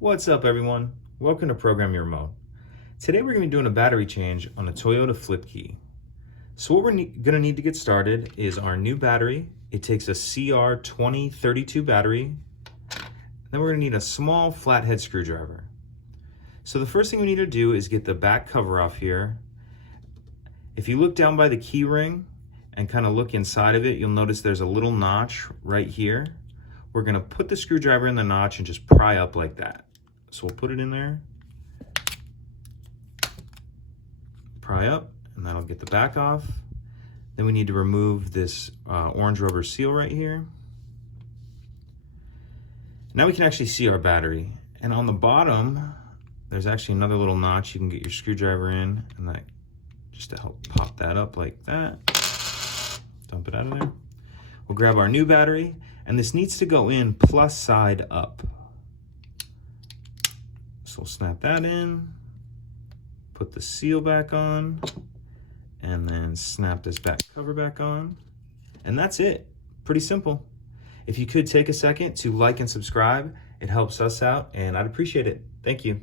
What's up, everyone? Welcome to Program Your Remote. Today we're going to be doing a battery change on a Toyota flip key. So what we're going to need to get started is our new battery. It takes a CR2032 battery. Then we're going to need a small flathead screwdriver. So the first thing we need to do is get the back cover off here. If you look down by the key ring and kind of look inside of it, you'll notice there's a little notch right here. We're going to put the screwdriver in the notch and just pry up like that. So we'll put it in there, pry up, and that'll get the back off. Then we need to remove this orange rubber seal right here. Now we can actually see our battery. And on the bottom, there's actually another little notch you can get your screwdriver in, and that just to help pop that up like that. Dump it out of there. We'll grab our new battery, and this needs to go in plus side up. So we'll snap that in, put the seal back on, and then snap this back cover back on. And that's it. Pretty simple. If you could take a second to like and subscribe, it helps us out, and I'd appreciate it. Thank you.